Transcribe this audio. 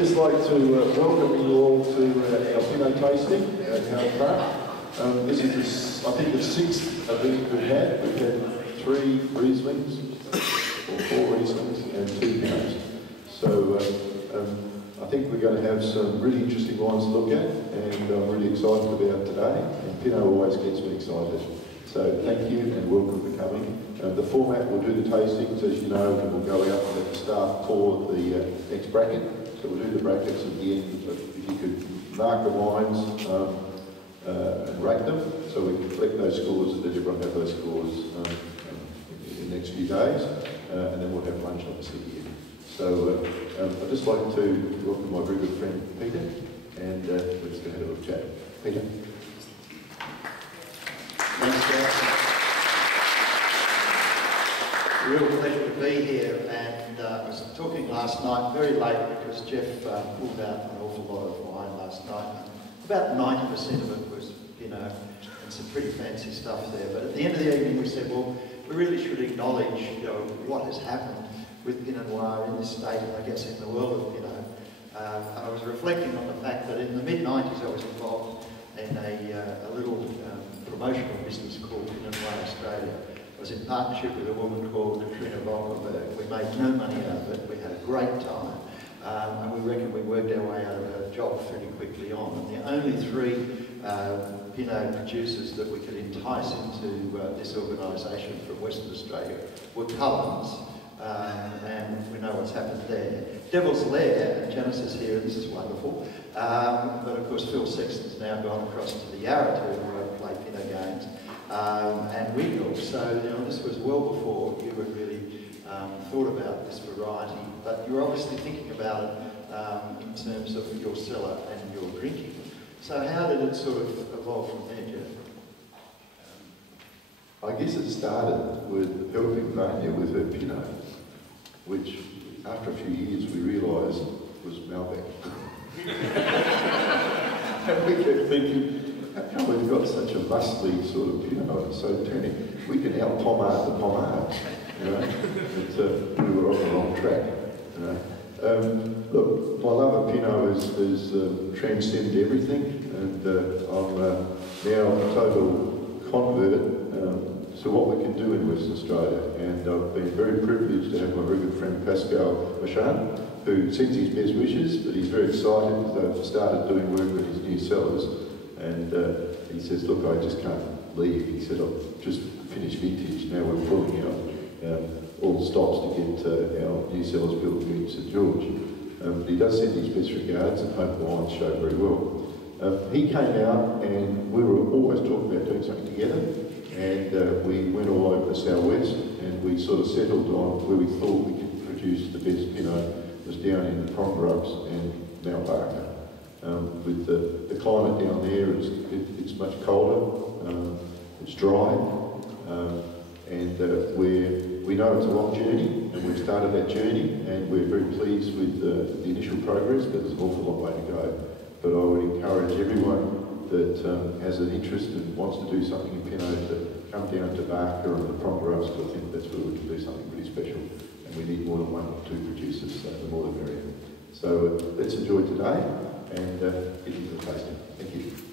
just like to welcome you all to our Pinot tasting at Howard Park. This is, I think, the 6th event we've had. We've had 3 Rieslings, or 4 Rieslings, and 2 Pinots. So I think we're going to have some really interesting wines to look at, and I'm really excited about today. And Pinot always gets me excited. So thank you and welcome for coming. The format, we'll do the tastings, as you know, and we'll go out and let the staff pour the next bracket. So we'll do the brackets at the end, but if you could mark the wines and rate them, so we can collect those scores and let everyone have those scores in the next few days, and then we'll have lunch obviously here. So I'd just like to welcome my very good friend Peter, and let's go ahead and have a chat. Peter. Thanks, Jeff. Real pleasure to be here, and I was talking last night very late because Jeff pulled out an awful lot of wine last night. About 90% of it was Pinot and some pretty fancy stuff there. But at the end of the evening we said, well, we really should acknowledge, what has happened with Pinot Noir in this state and I guess in the world of Pinot. I was reflecting on the fact that in the mid-90s I was involved in a little promotional business called Pinot Noir Australia. I was in partnership with a woman called Katrina Volkenberg. We made no money out of it, we had a great time, and we reckon we worked our way out of our job pretty quickly on. And the only 3 Pinot producers that we could entice into this organisation from Western Australia were Cullens, and we know what's happened there. Devil's Lair, and Janice is here, and this is wonderful, but of course Phil Sexton's now gone across to the Yarra to play Pinot games. And Regal, so this was well before you had really thought about this variety, but you're obviously thinking about it in terms of your cellar and your drinking. So how did it sort of evolve from there, Jeff? I guess it started with helping Vanya with her Pinot, which after a few years we realised was Malbec. And we kept thinking, how come we've got such a muscly sort of Pinot, so tannic? We can out-pomade the pomade, But we were on the wrong track, Look, my love of Pinot is transcended everything, and I'm now a total convert to what we can do in Western Australia. And I've been very privileged to have my very good friend Pascal Marchand, who sends his best wishes, but he's very excited because they've started doing work with his new cellars. And he says, look, I just can't leave. He said, I've just finished vintage. Now we're pulling out all the stops to get our new cellars built in St George. He does send his best regards and hope the wines show very well. He came out and we were always talking about doing something together. And we went all over the southwest and we sort of settled on where we thought we could produce the best Pinot. It was down in the Pongrubs and Mount Barker. With the climate down there, it's much colder, it's dry, and we know it's a long journey, and we've started that journey, and we're very pleased with the initial progress, but there's an awful long way to go. But I would encourage everyone that has an interest and wants to do something in Pinot to come down to Barker and the Pongrubs, because I think that's where we can do something really special, and we need more than 1 or 2 producers, so the more the merrier. So let's enjoy today and get into the tasting. Thank you.